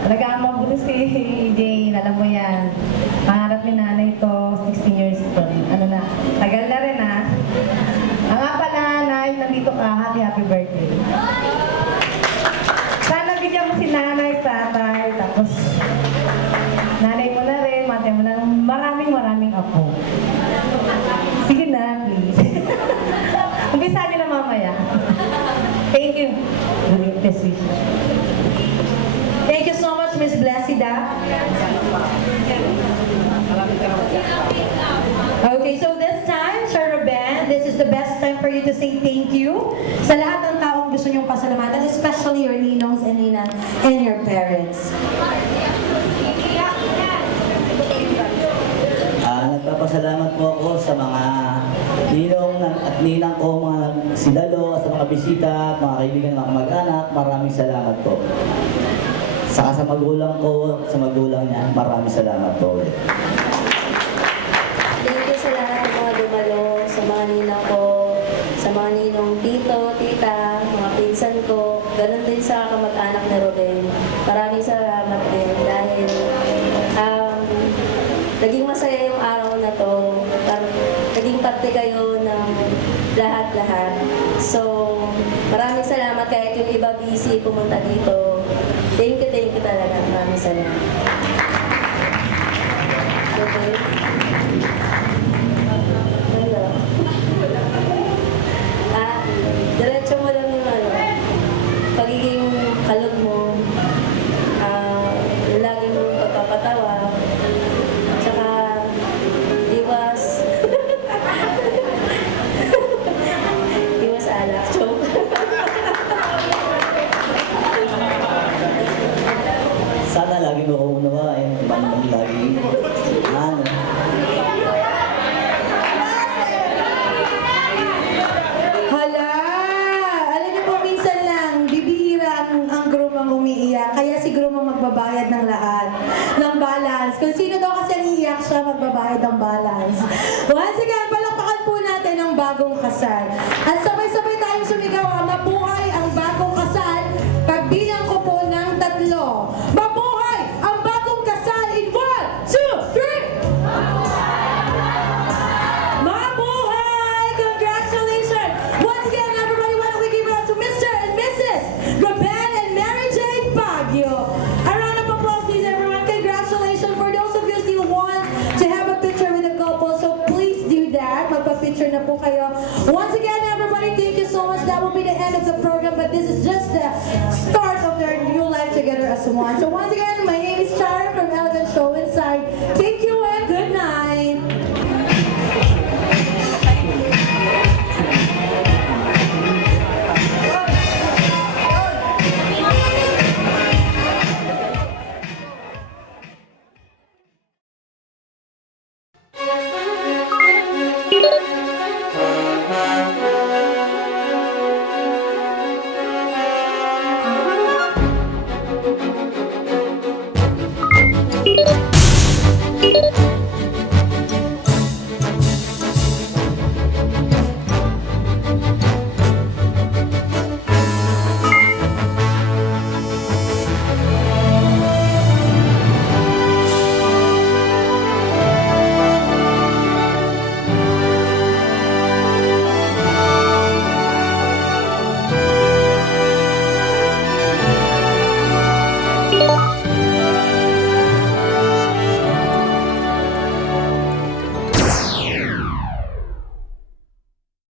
Talagang mabuti si Jane, alam mo yan. Pangarap ni nanay ko, 16 years old. Ano na, tagal na rin ha. Ang nga pala, nanay, nandito ka, happy birthday. Sana bigyan mo si nanay, tatay, tapos nanay mo na rin, matay mo na maraming apo. Sige na, please. Umpisa niyo na mamaya. Thank you. Best wishes. Thank you so much, Miss Blessida. Okay, so this time, Sir Ruben, this is the best time for you to say thank you sa lahat ng taong gusto niyong pasalamatan, especially your ninongs and ninang and your parents. Nagpapasalamat po ako sa mga ninong at ninang ko, mga sidalo, at sa mga bisita, at mga kaibigan, mga mag-anak. Maraming salamat po. Saka sa magulang ko, sa magulang niya, maraming salamat po ulit. Thank you sa lahat ng mga dumalo, sa mga ninang ko, sa mga ninong tito, tita, mga pinsan ko, ganun din sa kamag-anak na Ruben. Maraming salamat din dahil naging masaya yung araw na to. Naging parte kayo ng lahat-lahat. So, maraming salamat kahit yung iba busy pumunta dito. Thank you talaga. Maraming salamat. Okay. Diretso mo lang yung pagiging kalog mo, lagi mo pagpapatawa, tsaka iwas alak, joke. Sana lagi mo kong unawain, paano lagi, Hala! Alam niyo po, minsan lang, bibihira ang grupang umiiyak. Kaya si grupo magbabayad ng lahat, ng balance. Kung sino daw kasi iiyak siya, magbabayad ng balance. Once again, palakpakan po natin ang bagong kasal. At sabay-sabay tayong sumigaw, mabuhay ang bagong kasal. Pagbilang ko po ng 3. Mabuhay ang bagong kasal in 1, 2, 3! Mabuhay! Congratulations! Once again, everybody, why don't we give it up to Mr. and Mrs. Ruben and Mary Jane Baguio. A round of applause, please, everyone. Congratulations. For those of you who still want to have a picture with the couple, so please do that. Magpa-picture na po kayo. Once again, everybody, thank you so much. That will be the end of the program, but this is just the start of their new life together as one. So once again, my name is Char.